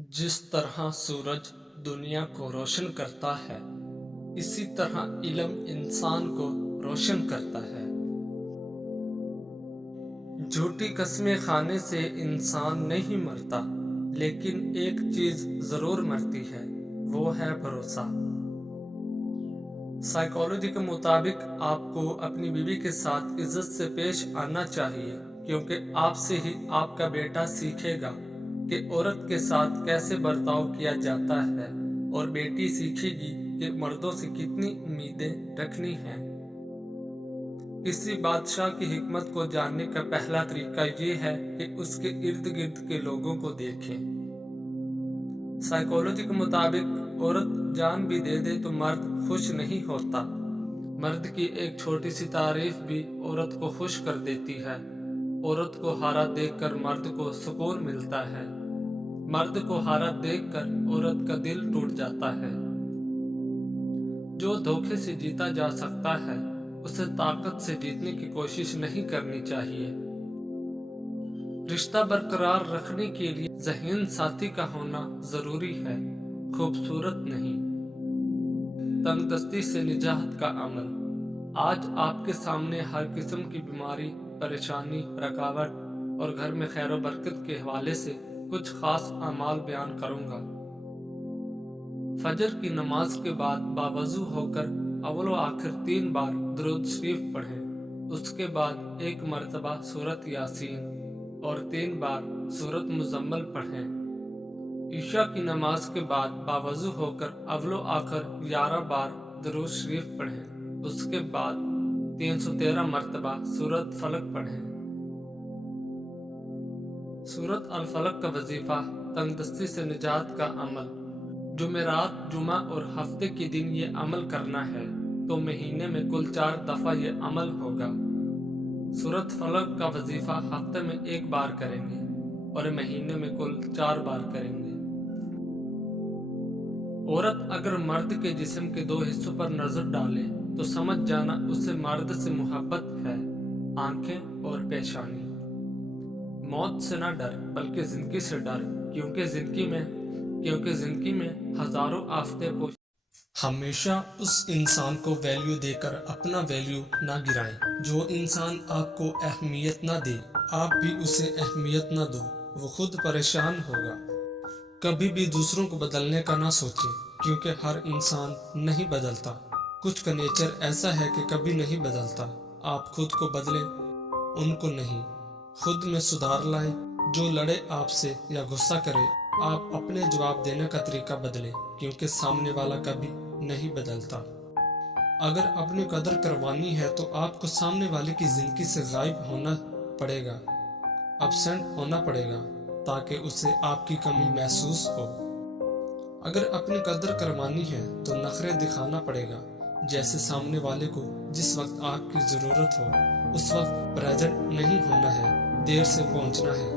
जिस तरह सूरज दुनिया को रोशन करता है, इसी तरह इल्म इंसान को रोशन करता है। झूठी कस्में खाने से इंसान नहीं मरता, लेकिन एक चीज जरूर मरती है, वो है भरोसा। साइकोलॉजी के मुताबिक आपको अपनी बीवी के साथ इज्जत से पेश आना चाहिए, क्योंकि आपसे ही आपका बेटा सीखेगा कि औरत के साथ कैसे बर्ताव किया जाता है, और बेटी सीखेगी कि मर्दों से कितनी उम्मीदें रखनी हैं। किसी बादशाह की हिकमत को जानने का पहला तरीका ये है कि उसके इर्द गिर्द के लोगों को देखें। साइकोलॉजी के मुताबिक औरत जान भी दे दे तो मर्द खुश नहीं होता। मर्द की एक छोटी सी तारीफ भी औरत को खुश कर देती है। औरत को हारा देखकर मर्द को सुकून मिलता है। मर्द को हारा देखकर औरत का दिल टूट जाता है। जो धोखे से जीता जा सकता है, उसे ताकत से जीतने की कोशिश नहीं करनी चाहिए। रिश्ता बरकरार रखने के लिए ज़हीन साथी का होना जरूरी है, खूबसूरत नहीं। तंगदस्ती से निजात का अमल। आज आपके सामने हर किस्म की बीमारी, परेशानी, रुकावट और घर में खैर बरकत के हवाले से कुछ खास अमाल बयान करूंगा। फजर की नमाज के बाद बावजू होकर अव्वल व आखिर 3 बार दुरूद शरीफ पढ़ें। उसके बाद 1 मरतबा सूरत यासीन और 3 बार सूरत मुजम्मल पढ़ें। ईशा की नमाज के बाद बावजू होकर अव्वल व आखिर 11 बार दुरूद शरीफ पढ़ें। उसके बाद 313 मरतबा सूरत फलक पढ़ें। सूरत अल फलक का वजीफा तंगदस्ती से निजात का अमल। जुमेरात, जुमा और हफ्ते के दिन ये अमल करना है, तो महीने में कुल 4 दफा ये अमल होगा। सूरत फलक का वजीफा हफ्ते में 1 बार करेंगे और महीने में कुल 4 बार करेंगे। औरत अगर मर्द के जिस्म के 2 हिस्सों पर नजर डाले तो समझ जाना उसे मर्द से मोहब्बत है। आंखें और पेशानी। मौत से ना डर, बल्कि जिंदगी से डर, क्योंकि जिंदगी में हजारों आफतें हमेशा उस इंसान को वैल्यू देकर अपना वैल्यू ना गिराएं। जो इंसान आपको अहमियत ना दे, आप भी उसे अहमियत ना दो, वो खुद परेशान होगा। कभी भी दूसरों को बदलने का ना सोचें, क्योंकि हर इंसान नहीं बदलता। कुछ का नेचर ऐसा है कि कभी नहीं बदलता। आप खुद को बदलें, उनको नहीं। खुद में सुधार लाएं। जो लड़े आपसे या गुस्सा करे, आप अपने जवाब देने का तरीका बदलें, क्योंकि सामने वाला कभी नहीं बदलता। अगर अपनी कदर करवानी है तो आपको सामने वाले की जिंदगी से गायब होना पड़ेगा, एब्सेंट होना पड़ेगा, ताकि उसे आपकी कमी महसूस हो। अगर अपनी कदर करवानी है तो नखरे दिखाना पड़ेगा। जैसे सामने वाले को जिस वक्त आपकी जरूरत हो उस वक्त प्रेजेंट नहीं होना है, देर से पहुंचना है।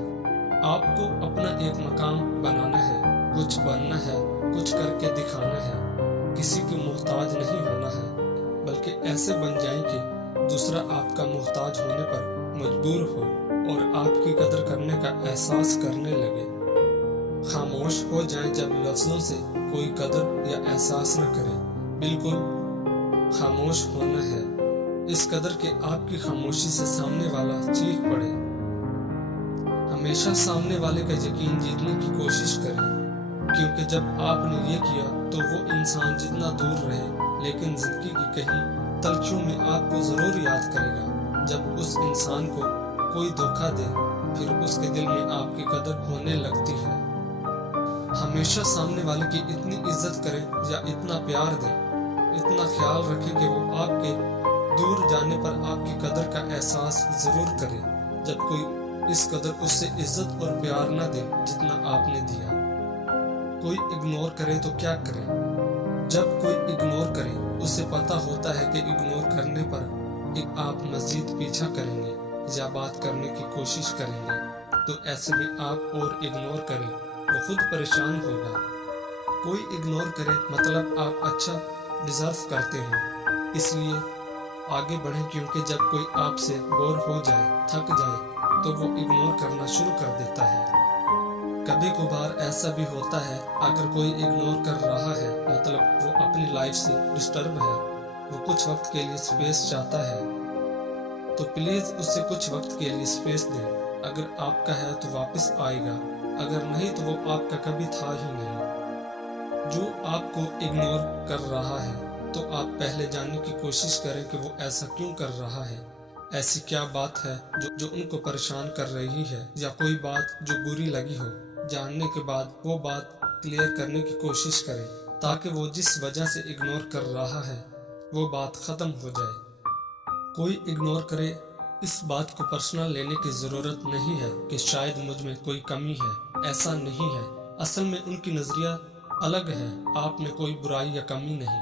आपको अपना एक मकाम बनाना है, कुछ बनना है, कुछ करके दिखाना है। किसी की मोहताज नहीं होना है, बल्कि ऐसे बन जाएं कि दूसरा आपका मोहताज होने पर मजबूर हो और आपकी कदर करने का एहसास करने लगे। खामोश हो जाएं जब लफ्जों से कोई कदर या एहसास न करे। बिल्कुल खामोश होना है, इस कदर के आपकी खामोशी से सामने वाला चीख पड़े। हमेशा सामने वाले का यकीन जीतने की कोशिश करें, क्योंकि जब आपने ये किया तो वो इंसान जितना दूर रहे, लेकिन जिंदगी की कहीं तलखियों में आपको जरूर याद करेगा। जब उस इंसान को कोई धोखा दे, फिर उसके दिल में आपकी कदर होने लगती है। हमेशा सामने वाले की इतनी इज्जत करें या इतना प्यार दें, इतना ख्याल रखें कि वो आपके दूर जाने पर आपकी कदर का एहसास जरूर करे। जब कोई इस कदर उससे इज्जत और प्यार न दे जितना आपने दिया। कोई इग्नोर करे तो क्या करे? जब कोई इग्नोर करे, उसे पता होता है कि इग्नोर करने पर आप मजीद पीछा करेंगे या बात करने की कोशिश करेंगे, तो ऐसे में आप और इग्नोर करें, वो खुद परेशान होगा। कोई इग्नोर करे मतलब आप अच्छा डिजर्व करते हैं, इसलिए आगे बढ़ें, क्योंकि जब कोई आपसे बोर हो जाए, थक जाए, तो वो इग्नोर करना शुरू कर देता है। कभी कभार ऐसा भी होता है, अगर कोई इग्नोर कर रहा है मतलब वो अपनी लाइफ से डिस्टर्ब है, वो कुछ वक्त के लिए स्पेस चाहता है, तो प्लीज उसे कुछ वक्त के लिए स्पेस दें। अगर आपका है तो वापस आएगा, अगर नहीं तो वो आपका कभी था ही नहीं। जो आपको इग्नोर कर रहा है तो आप पहले जानने की कोशिश करें कि वो ऐसा क्यों कर रहा है। ऐसी क्या बात है जो उनको परेशान कर रही है, या कोई बात जो बुरी लगी हो। जानने के बाद वो बात क्लियर करने की कोशिश करें, ताकि वो जिस वजह से इग्नोर कर रहा है वो बात खत्म हो जाए। कोई इग्नोर करे, इस बात को पर्सनल लेने की ज़रूरत नहीं है कि शायद मुझ में कोई कमी है। ऐसा नहीं है, असल में उनकी नज़रिया अलग है, आप में कोई बुराई या कमी नहीं।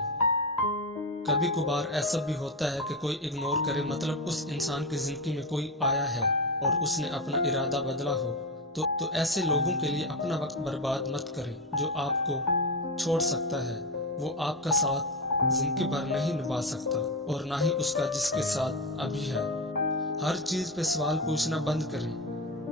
कभी कभार ऐसा भी होता है कि कोई इग्नोर करे मतलब उस इंसान की ज़िंदगी में कोई आया है और उसने अपना इरादा बदला हो। तो ऐसे लोगों के लिए अपना वक्त बर्बाद मत करें। जो आपको छोड़ सकता है वो आपका साथ जिंदगी भर नहीं निभा सकता, और ना ही उसका जिसके साथ अभी है। हर चीज पे सवाल पूछना बंद करें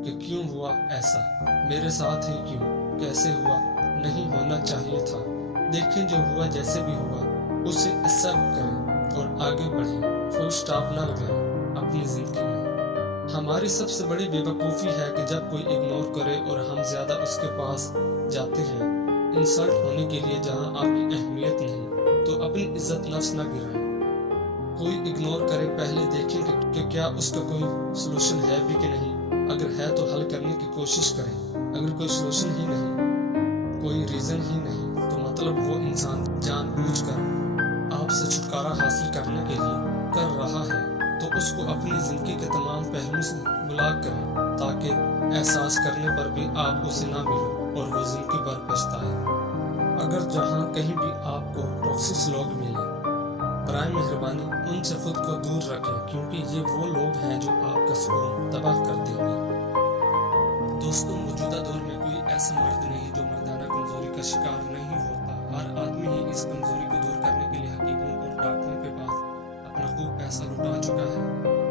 कि क्यों हुआ ऐसा, मेरे साथ ही क्यों, कैसे हुआ, नहीं होना चाहिए था। देखें जो हुआ जैसे भी हुआ उसे एक्सेप्ट करें और आगे बढ़ें। फुल स्टॉप ना लगाएं अपनी जिंदगी में। हमारी सबसे बड़ी बेवकूफ़ी है कि जब कोई इग्नोर करे और हम ज्यादा उसके पास जाते हैं इंसल्ट होने के लिए जहां आपकी अहमियत नहीं, तो अपनी इज्जत नफ्स न गिराएं। कोई इग्नोर करे, पहले देखें कि क्या उसका कोई सोल्यूशन है भी कि नहीं। अगर है तो हल करने की कोशिश करें। अगर कोई सोल्यूशन ही नहीं, कोई रीजन ही नहीं, तो मतलब वो इंसान जानबूझकर आपसे छुटकारा हासिल करने के लिए कर रहा है। तो उसको अपनी जिंदगी के तमाम पहलुओं से ब्लॉक करें, ताकि एहसास करने पर भी आप उसे ना मिलो और वो जिंदगी भर पछताए। अगर जहाँ कहीं भी आपको टॉक्सिक लोग मिले, बराए मेहरबानी उनसे खुद को दूर रखें, क्योंकि ये वो लोग हैं जो आपका सुकून तबाह कर देंगे। दोस्तों, मौजूदा दौर में कोई ऐसा मर्द नहीं जो मर्दाना कमजोरी का शिकार नहीं होता। हर आदमी ही इस कमजोरी को दूर करने के लिए हकीमों और डॉक्टरों के पास अपना खूब पैसा लुटा चुका है,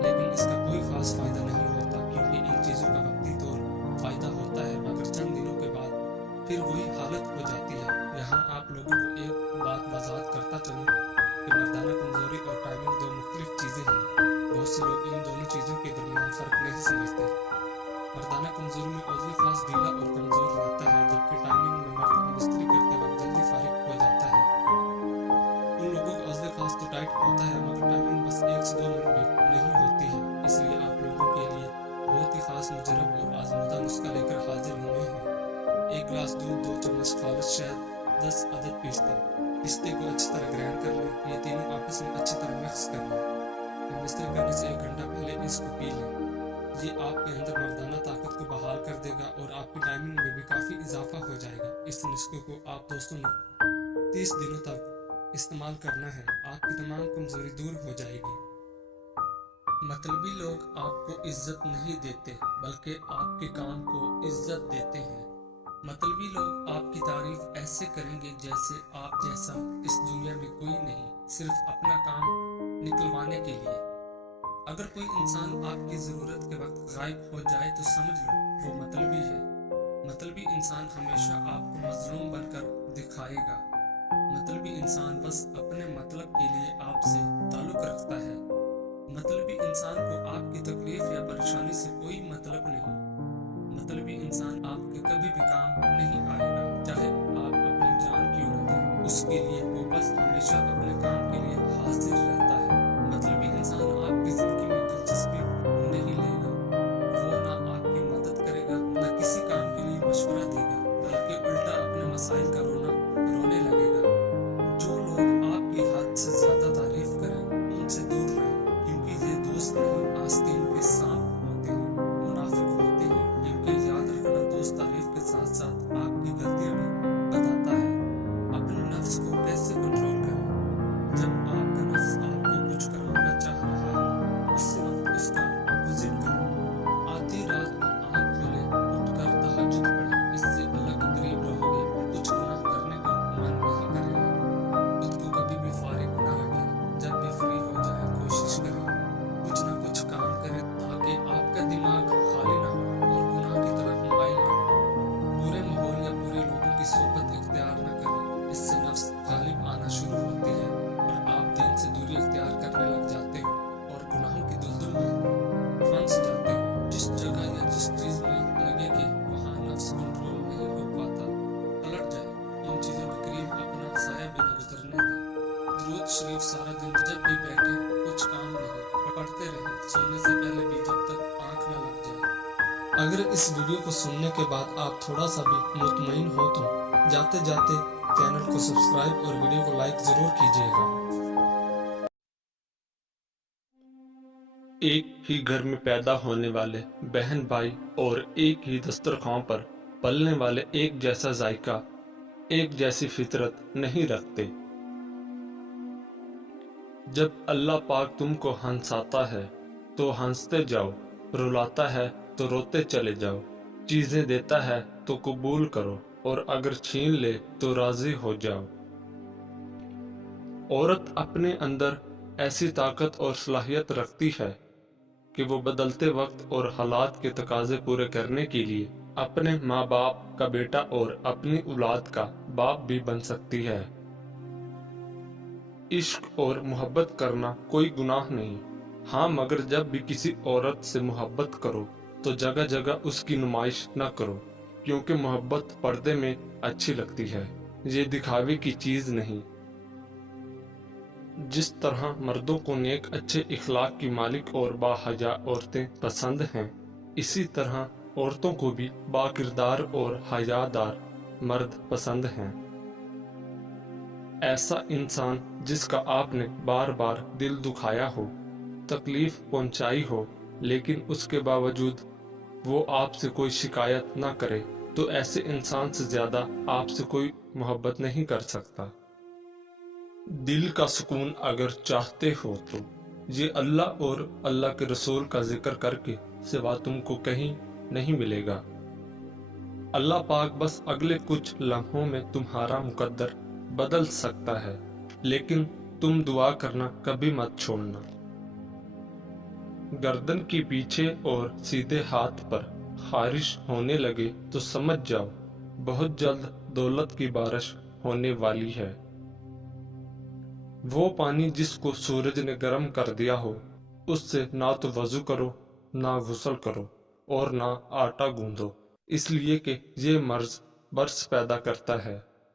लेकिन इसका कोई खास फायदा नहीं होता, क्योंकि इन चीज़ों का वक्ती तौर फायदा होता है, मगर चंद दिनों के बाद फिर वही हालत हो जाती है। यहाँ आप लोगों को एक बात वजाहत करता चलूँ कि मर्दाना कमजोरी और टाइमिंग दो मुख्तलिफ चीज़ें हैं। बहुत से लोग इन दोनों चीज़ों के दरमियान फ़र्क नहीं समझते। मर्दाना कमजोरी में औज़े खास ढीला और कमज़ोर रहता है, जबकि टाइमिंग में मर्द बिस्तरी करते वक्त जल्दी फारिग हो जाता है। उन लोगों का औज़े खास तो टाइट होता है, मगर टाइमिंग बस 1 से 2 मिनट भी नहीं होती है। इसलिए आप लोगों के लिए बहुत ही खास मुजरब और आजमूदा नुस्खा लेकर हाजिर हुए हैं। 1 गिलास दूध, 2 चम्मच खालिस शहद, 10 अदद पिस्ता। पिस्ते को अच्छी तरह ग्राइंड कर लें। ये तीनों आपस में अच्छी तरह मिक्स कर लें। बिस्तर करने से 1 घंटा पहले इसको पी लें। ये आपके अंदर मर्दाना ताकत को बहाल कर देगा और आपकी टाइमिंग में भी काफ़ी इजाफा हो जाएगा। इस नुस्खे को आप दोस्तों ने 30 दिनों तक इस्तेमाल करना है, आपकी तमाम कमजोरी दूर हो जाएगी। मतलबी लोग आपको इज्जत नहीं देते, बल्कि आपके काम को इज्जत देते हैं। मतलबी लोग आपकी तारीफ ऐसे करेंगे जैसे आप जैसा इस दुनिया में कोई नहीं, सिर्फ अपना काम निकलवाने के लिए। अगर कोई इंसान आपकी ज़रूरत के वक्त गायब हो जाए तो समझ लो वो मतलबी है। मतलबी इंसान हमेशा आपको मजलूम बनकर दिखाएगा। मतलबी इंसान बस अपने मतलब के लिए आपसे ताल्लुक़ रखता है। मतलबी इंसान को आपकी तकलीफ या परेशानी से कोई मतलब नहीं। मतलबी इंसान आपके कभी भी काम नहीं आएगा, चाहे आप अपनी जान क्यों न दें। उसके लिए वो बस हमेशा अपने काम के लिए हाजिर रहता है। मतलबी इंसान आपकी जिंदगी में दिलचस्पी नहीं लेगा। वो ना आपकी मदद करेगा, ना किसी काम के लिए मशवरा देगा, बल्कि उल्टा अपने मसाइल का रोने लगेगा। जो लोग आपकी हद से ज्यादा तारीफ करें उनसे दूर रहें, क्योंकि ये दोस्त नहीं आस्तीन के सांप होते हैं, मुनाफिक होते हैं। क्योंकि याद रखना, दोस्त तारीफ के साथ साथ आपकी गलतियां भी बताता है। अपने नफ्स को कैसे कंट्रोल करें। जब आपका नफ्स आपको कुछ करवाना चाह रहा है, उसी वक्त उसका अपोजिट करें। आधी रात को आंख खोले, उठकर तहज्जुद पढ़ें, इससे अल्लाह के करीब रहोगे। कुछ गुनाह करने को मन नहीं करेगा। खुद को कभी भी फारिग न रखें। जब भी फ्री हो जाए कोशिश करें कुछ न कुछ काम करें, ताकि आपका दिमाग खाली ना हो और गुनाह की तरफ माइल ना हो। बुरे शरीफ सारा दिन जब भी बैठे कुछ काम नहीं, पढ़ते रहे सोने से पहले भी जब तक आंख न लग जाए। अगर इस वीडियो को सुनने के बाद आप थोड़ा सा भी मुतमईन हो तो जाते जाते चैनल को सब्सक्राइब और वीडियो को लाइक जरूर कीजिएगा। एक ही घर में पैदा होने वाले बहन भाई और एक ही दस्तरखान पर पलने वाले एक जैसा जायका, एक जैसी फितरत नहीं रखते। जब अल्लाह पाक तुमको हंसाता है तो हंसते जाओ, रुलाता है तो रोते चले जाओ, चीजें देता है तो कबूल करो और अगर छीन ले तो राजी हो जाओ। औरत अपने अंदर ऐसी ताकत और सलाहियत रखती है कि वो बदलते वक्त और हालात के तकाजे पूरे करने के लिए अपने माँ बाप का बेटा और अपनी औलाद का बाप भी बन सकती है। इश्क और मोहब्बत करना कोई गुनाह नहीं, हाँ मगर जब भी किसी औरत से मोहब्बत करो तो जगह जगह उसकी नुमाइश न करो, क्योंकि मोहब्बत पर्दे में अच्छी लगती है, ये दिखावे की चीज नहीं। जिस तरह मर्दों को नेक अच्छे इखलाक की मालिक और बाहया औरतें पसंद हैं, इसी तरह औरतों को भी बाकिरदार और हयादार मर्द पसंद हैं। ऐसा इंसान जिसका आपने बार बार दिल दुखाया हो, तकलीफ पहुंचाई हो, लेकिन उसके बावजूद वो आपसे कोई शिकायत ना करे, तो ऐसे इंसान से ज्यादा आपसे कोई मोहब्बत नहीं कर सकता। दिल का सुकून अगर चाहते हो तो ये अल्लाह और अल्लाह के रसूल का जिक्र करके सिवा तुमको कहीं नहीं मिलेगा। अल्लाह पाक बस अगले कुछ लम्हों में तुम्हारा मुकद्दर बदल सकता है, लेकिन तुम दुआ करना कभी मत छोड़ना। गर्दन के पीछे और सीधे हाथ पर खारिश होने लगे तो समझ जाओ बहुत जल्द दौलत की बारिश होने वाली है। वो पानी जिसको सूरज ने गर्म कर दिया हो, उससे ना तो वजू करो, ना गुस्ल करो और ना आटा गूंदो, इसलिए कि ये मर्ज बर्स पैदा करता है।